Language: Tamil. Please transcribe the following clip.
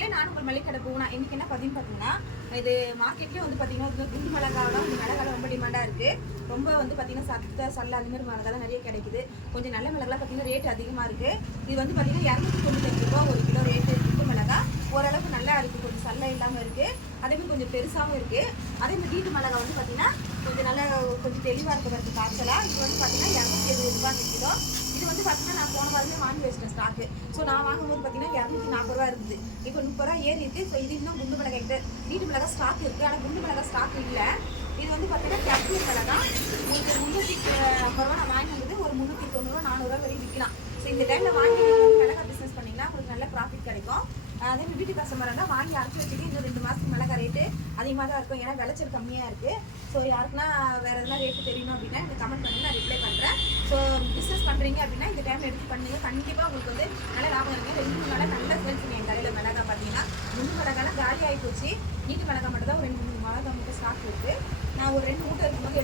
மக்களே, நானும் ஒரு மளிகை கடை போகணும். இன்னைக்கு என்ன பதின்னு பார்த்தீங்கன்னா, இது மார்க்கெட்லேயே வந்து பார்த்தீங்கன்னா குண்டு மிளகாய் தான் வந்து மிளகாய் ரொம்ப டிமாண்டாக இருக்குது. ரொம்ப வந்து பார்த்தீங்கன்னா சத்த சல்ல அந்த மாதிரி மிளகாய் தான் நிறைய கிடைக்குது. கொஞ்சம் நல்ல மிளகாலாம் பார்த்தீங்கன்னா ரேட் அதிகமாக இருக்குது. இது வந்து பார்த்தீங்கன்னா 295 ரூபா ஒரு கிலோ ரேட்டு. குண்டு மிளகாய் ஓரளவுக்கு நல்லா இருக்குது, கொஞ்சம் சல்ல இல்லாமல் இருக்குது. அதேமாதிரி கொஞ்சம் பெருசாகவும் இருக்குது. அதேமாதிரி வீட்டு மிளகாய் வந்து பார்த்தீங்கன்னா கொஞ்சம் நல்லா கொஞ்சம் தெளிவாக இருக்கிறதுக்கு காய்ச்சலாக. இது வந்து பார்த்தீங்கன்னா 270 ரூபா அந்த கிலோ. இது வந்து பார்த்தீங்கன்னா நான் போன வாரமே வாங்கி வச்சிட்டேன் ஸ்டாக்கு. ஸோ நான் வாங்கும்போது பார்த்தீங்கன்னா 240 ரூபா இருக்குது. இப்போ 30 ரூபா ஏறி இருக்குது. ஸோ இது இன்னும் குண்டு மிளகாய் கிட்ட வீட்டு மிளகாய் ஸ்டாக் இருக்குது. ஆனால் குண்டு மிளகாய் ஸ்டாக் இல்லை. இது வந்து பார்த்தீங்கன்னா காஷ்மீர் மிளகாய் உங்களுக்கு 350 ரூபா நான் வாங்கி வந்தது ஒரு 390 ரூபா 400 ரூபா வரையும் விற்கலாம். ஸோ இந்த டைமில் வாங்கி மிளகாய் பிஸ்னஸ் பண்ணிங்கன்னா உங்களுக்கு நல்ல ப்ராஃபிட் கிடைக்கும். அதே வீட்டு கஸ்டமர் இருந்தால் வாங்கி அரைச்சி வச்சுட்டு இன்னும் 2 மாதத்துக்கு மிளகாய் ரேட்டு அதிகமாக தான் இருக்கும். ஏன்னா விளைச்சல் கம்மியாக இருக்குது. ஸோ யாருக்குன்னா வேறு எதுனா ரேட்டு தெரியணும் அப்படின்னா இந்த கமெண்ட் பண்ணி நான் ரிப்ளை பண்ணுறேன். ஸோ பிஸ்னஸ் பண்ணுறீங்க அப்படின்னா இந்த டைம் எடுத்து பண்ணுங்க. கண்டிப்பாக உங்களுக்கு வந்து நல்ல லாபம் இருக்குது. 2 நாளாக நல்ல சேல்ஸ் என் கடையில் மிளகாய் பார்த்தீங்கன்னா முழு மிளகாலாம் காலி ஆகி போச்சு. நீட்டு மிளகாய் மட்டும் தான் ஒரு 2-3 மிளகாய் மட்டும் ஸ்டாக் இருக்குது. நான் ஒரு 2 மூட்டை இருக்கும்போது